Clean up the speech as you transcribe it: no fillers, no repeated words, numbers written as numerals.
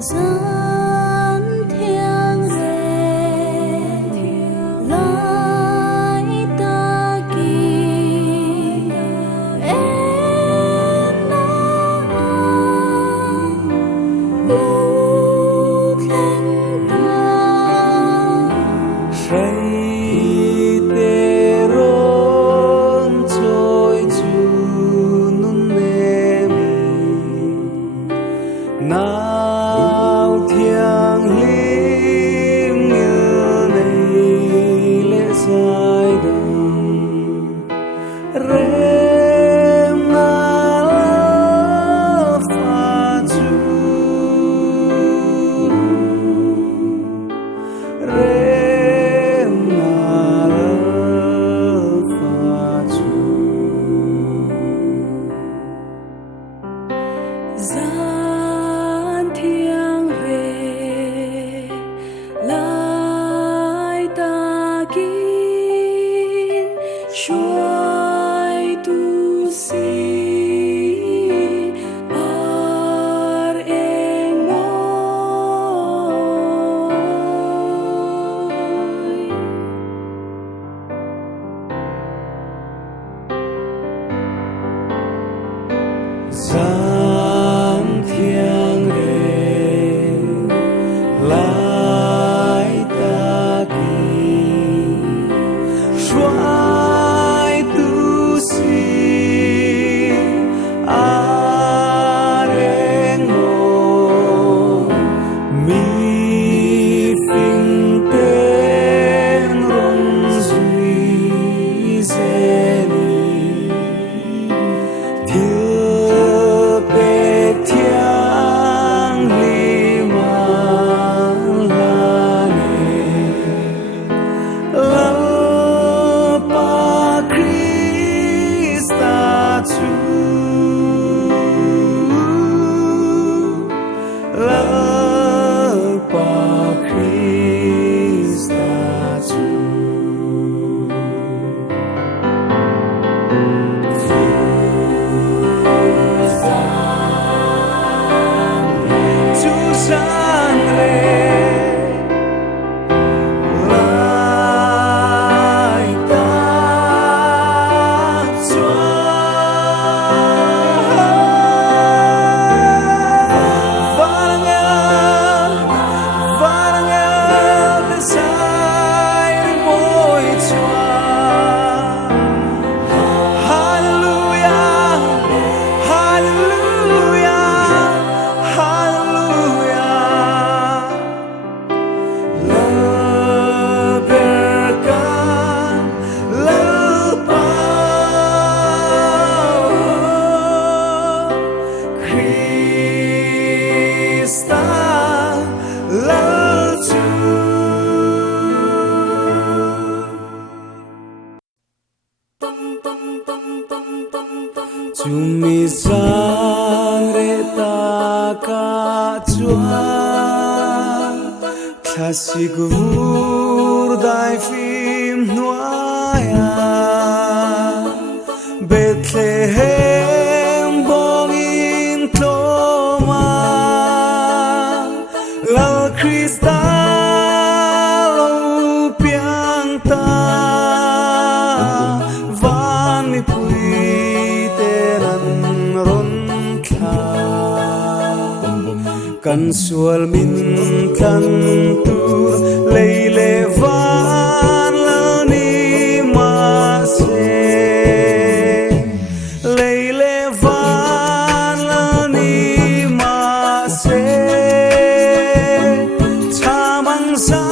Gian thiêng rề lại ta kỳ em na lúc lên ta say tê rôn trôi chu nun nê mi nào thiêng lim như này lệ dài đằng rem na la pha chu rem na la pha chu Gian thiêng rề lại ta kín chuối tu si ar em ngồi gian thiêng rề lại ta kỳ xoay tu si a reng ngô mi phình tên rong duy zeni Thiêu bê thiang lima la nê Lơ pa Krista chu Lơ pa Krista chu tu sangre lại ta xóa Varanga để sai môi chua Hallelujah Hallelujah Hallelujah La berkat lepas Krista lecu Cumi sangre ta ka chuan Klasik vur dai phim nuaya Bethlehem bong in toma Lal Krista lo piang ta Van mi pui tenan ron tha Kan sual min tlan tur leile van la ni ma se leile van la ni ma se chamang sa